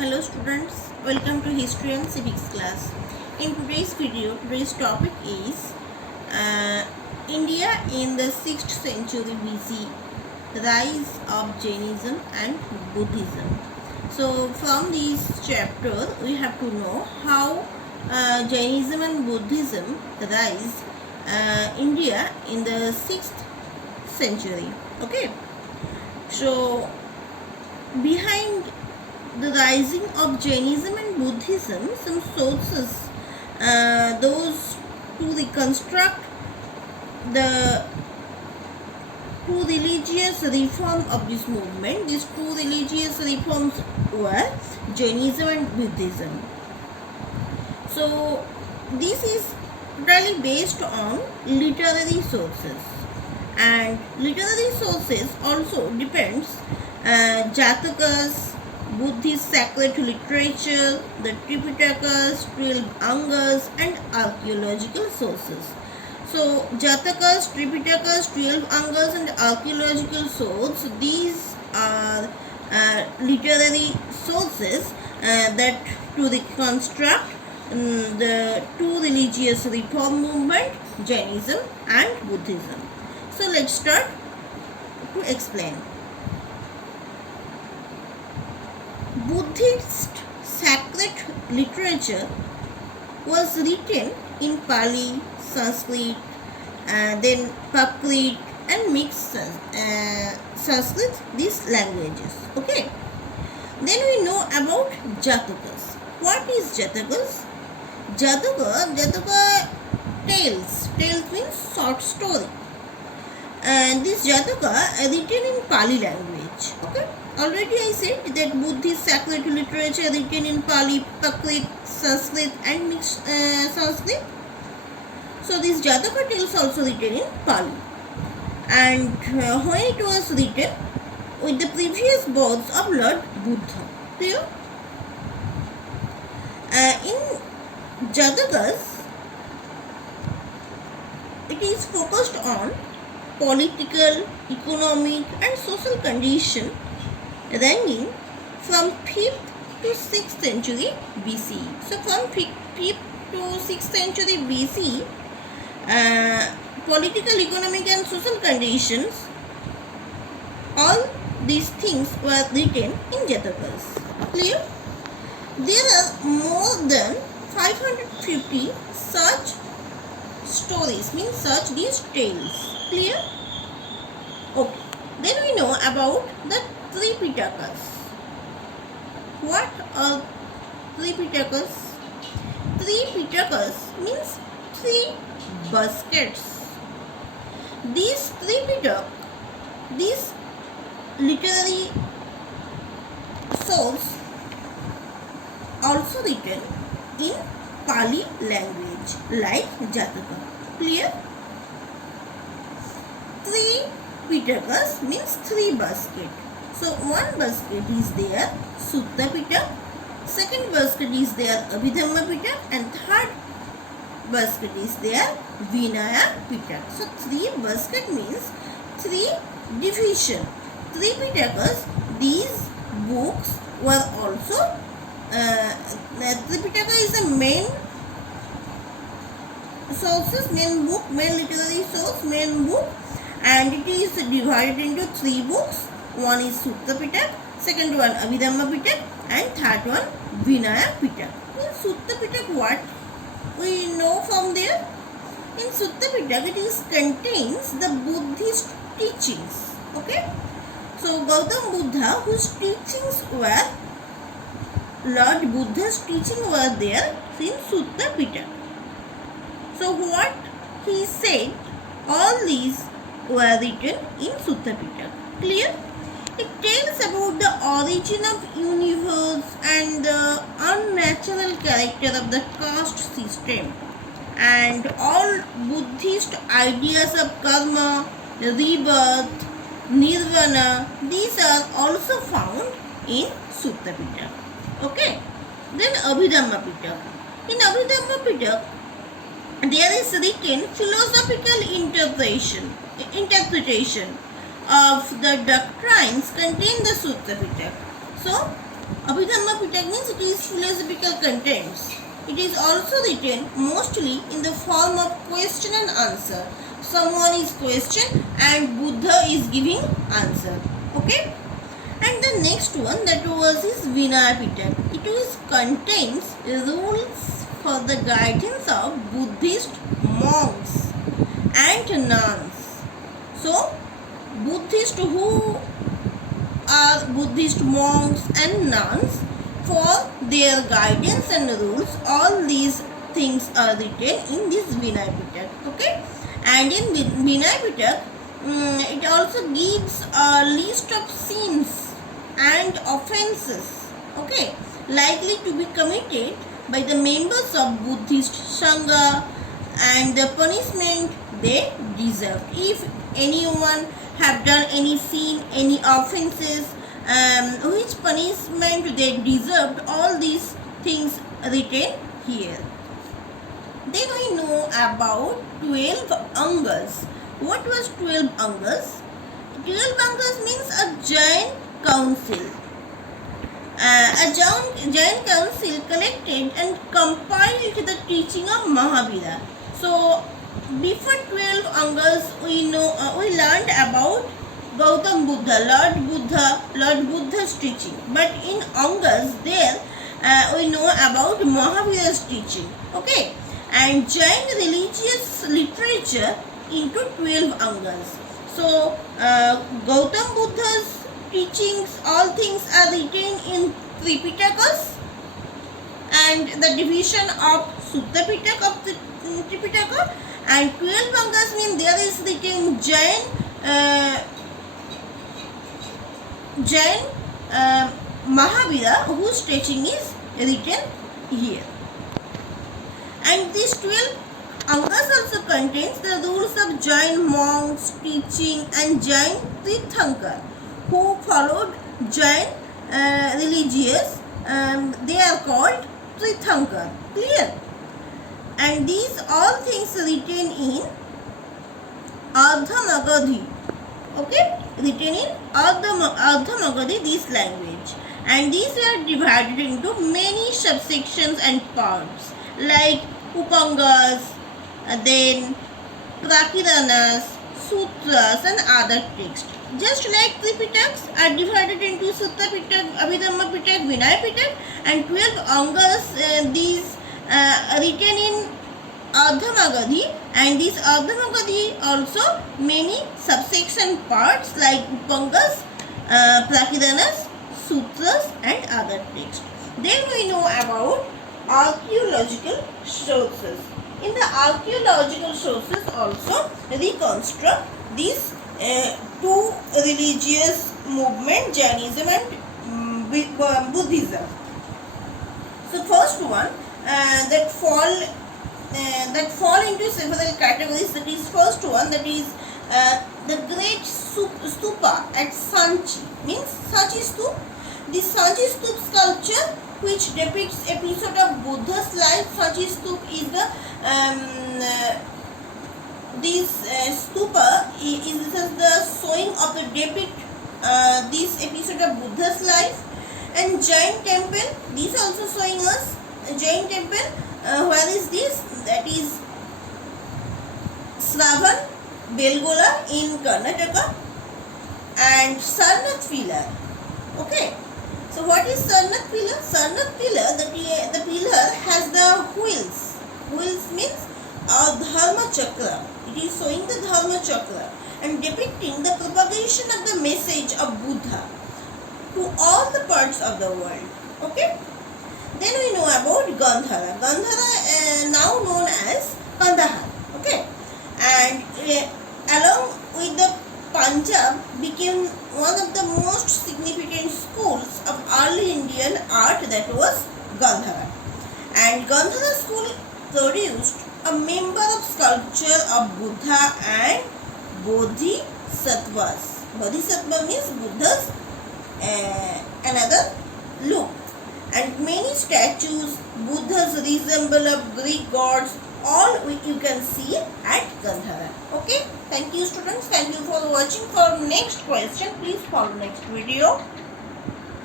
Hello students, welcome to History and Civics class. In today's video, today's topic is India in the 6th century BC, rise of Jainism and Buddhism. So from this chapter, we have to know how Jainism and Buddhism rise India in the 6th century. Okay, so behind the rising of Jainism and Buddhism, some sources, those to reconstruct the two religious reform of this movement. These two religious reforms were Jainism and Buddhism. So this is really based on literary sources, and literary sources also depends Jatakas, Buddhist sacred literature, the Tripitakas, 12 Angas, and archaeological sources. So, Jatakas, Tripitakas, 12 Angas, and archaeological sources, these are literary sources that to reconstruct the two religious reform movement, Jainism and Buddhism. So, let's start to explain. Buddhist sacred literature was written in Pali, Sanskrit, then Prakrit and mixed Sanskrit, these languages. Okay. Then we know about Jatakas. What is Jatakas? Jataka tales. Tales means short story. And this Jataka written in Pali language. Okay. Already I said that Buddhist sacred literature written in Pali, Prakrit, Sanskrit and mixed Sanskrit. So this Jataka tales also written in Pali. And when it was written with the previous words of Lord Buddha. Clear? In Jatakas, it is focused on political, economic and social condition ranging from 5th to 6th century BC. So from 5th to 6th century BC, political, economic and social conditions, all these things were written in Jatakas. Clear? There are more than 550 such stories, means such these tales. Clear? Okay. Then we know about the Tripitakas. What are Tripitakas? Tripitakas means 3 baskets. These Tripitak, these literary source also written in Pali language like Jataka. Clear? 3 Pitakas means 3 baskets. So one basket is there Sutta Pitak, second basket is there Abhidhamma Pitak, and third basket is there Vinaya Pitak. So 3 basket means 3 division. 3 Pitakas, these books were also Tripitaka is the main sources, main book, main literary source, main book, and it is divided into 3 books. One is Sutta Pitak, second one Abhidhamma Pitak, and third one Vinaya Pitak. In Sutta Pitak, what we know from there? In Sutta Pitak, it is contains the Buddhist teachings. Okay, so Gautam Buddha, whose teachings were Lord Buddha's teaching were there in Sutta Pitak. So what he said, all these were written in Sutta Pitak. Clear? It tells about the origin of universe and the unnatural character of the caste system, and all Buddhist ideas of karma, rebirth, nirvana, these are also found in Sutta Pitak. Okay. Then Abhidhamma Pitak. In Abhidhamma Pitak, there is written philosophical interpretation of the doctrines contained in the Sutta Pitak. So, Abhidhamma Pitak means it is philosophical contents. It is also written mostly in the form of question and answer. Someone is question and Buddha is giving answer. Okay? And the next one that was is Vinaya Pitak. It is contains rules for the guidance of Buddhist monks and nuns. So, Buddhist who are Buddhist monks and nuns, for their guidance and rules, all these things are written in this Vinaya Pitak. Okay? And in Vinaya Pitak, it also gives a list of sins and offenses, okay, likely to be committed by the members of Buddhist Sangha and the punishment they deserve. If anyone have done any sin, any offenses, which punishment they deserved, all these things written here. Then we know about 12 Angas. What was 12 Angas? 12 Angas means a Jain council. A Jain council collected and compiled the teaching of Mahavira. So, before 12 Angas, we learned about Gautam Buddha, Lord Buddha's teaching. But in Angas, there we know about Mahavira's teaching. Okay, and Jain religious literature into 12 Angas. So, Gautam Buddha's teachings, all things are written in Tripitakas, and the division of Sutta Pitaka of the Tripitaka, and 12 Angas mean there is written Jain Mahavira, whose teaching is written here. And these 12 Angas also contains the rules of Jain monks, teaching, and Jain Tirthankar who followed Jain religious. They are called Tirthankar. Clear? And these all things written in Ardha Magadhi. Okay? Written in Ardha Magadhi, this language. And these are divided into many subsections and parts like Upangas, then Prakiranas, Sutras, and other texts. Just like Tripitaks are divided into Sutta Pitak, Abhidhamma Pitak, Vinaya Pitak, and 12 Angas, these written in Ardha Magadhi, and this Ardha Magadhi also many subsection parts like Upangas, Prakiranas, Sutras, and other texts. Then we know about archaeological sources. In the archaeological sources also reconstruct these two religious movement, Jainism and Buddhism. So first one that fall into several categories. That is first one, that is the great stupa at Sanchi, means Sanchi Stup. This Sanchi Stup sculpture, which depicts episode of Buddha's life. Sanchi Stup is the this stupa is the showing of the depict this episode of Buddha's life. And Jain temple, this also showing us a Jain temple. Where is this? That is Shravan Belgola in Karnataka. And Sarnath pillar. Okay. So what is Sarnath pillar? Sarnath pillar, the pillar has the wheels. Wheels means a Dharma chakra. It is showing the Dharma chakra and depicting the propagation of the message of Buddha to all the parts of the world. Okay. Then we know about Gandhara. Gandhara now known as Kandahar. Okay. And along with the Punjab became one of the most significant schools of early Indian art, that was Gandhara. And Gandhara school produced a member of sculpture of Buddha and Bodhisattvas. Bodhisattva means Buddha's another look. And many statues, Buddhas resemble of Greek gods, all you can see at Gandhara. Okay, thank you students, thank you for watching. For next question, please follow next video.